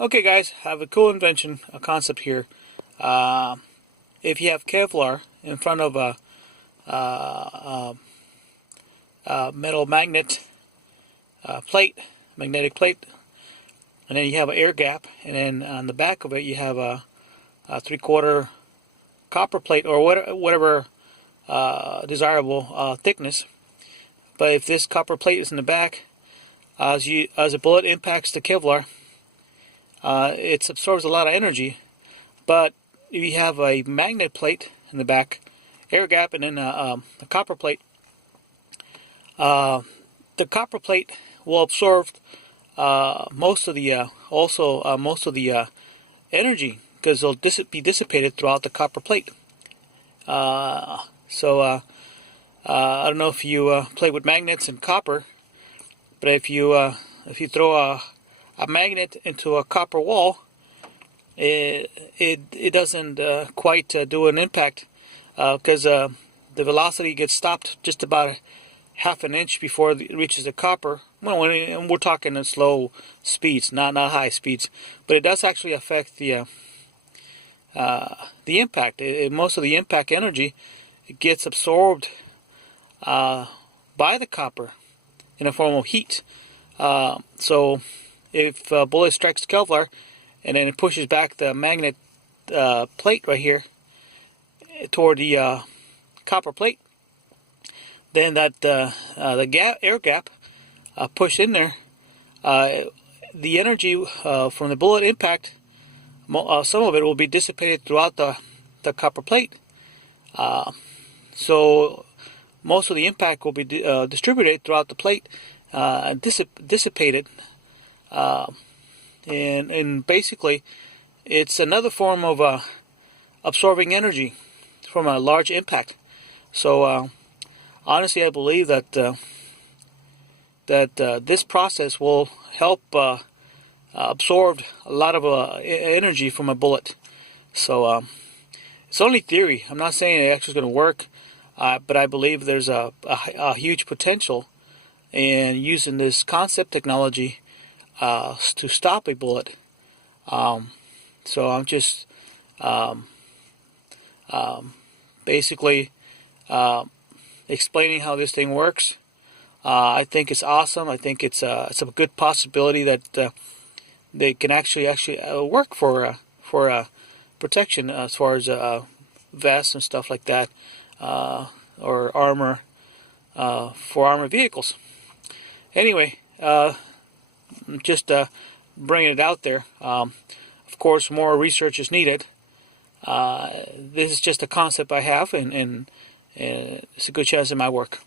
Okay guys, I have a cool invention, a concept here. If you have Kevlar in front of a metal magnetic plate, and then you have an air gap, and then on the back of it you have a 3/4 copper plate or whatever desirable thickness. But if this copper plate is in the back, as a bullet impacts the Kevlar, it absorbs a lot of energy. But if you have a magnet plate in the back, air gap, and then a copper plate, the copper plate will absorb most of the energy, because it'll be dissipated throughout the copper plate. I don't know if you play with magnets and copper, but if you throw a magnet into a copper wall, it doesn't quite do an impact, because the velocity gets stopped just about half an inch before it reaches the copper. Well, when we're talking in slow speeds, not high speeds, but it does actually affect the impact. Most of the impact energy gets absorbed by the copper in a form of heat. So if a bullet strikes Kevlar and then it pushes back the magnet plate right here toward the copper plate, then that air gap pushed in there, the energy from the bullet impact, some of it will be dissipated throughout the copper plate. So most of the impact will be distributed throughout the plate, dissipated, and basically it's another form of absorbing energy from a large impact. So honestly, I believe that this process will help absorb a lot of energy from a bullet. So it's only theory. I'm not saying it actually is going to work, but I believe there's a huge potential in using this concept technology to stop a bullet. So I'm just basically explaining how this thing works. I think it's awesome. I think it's a good possibility that they can actually work for protection, as far as vests and stuff like that, or armor, for armored vehicles. Anyway, just bringing it out there. Of course, more research is needed. This is just a concept I have, and it's a good chance it might work.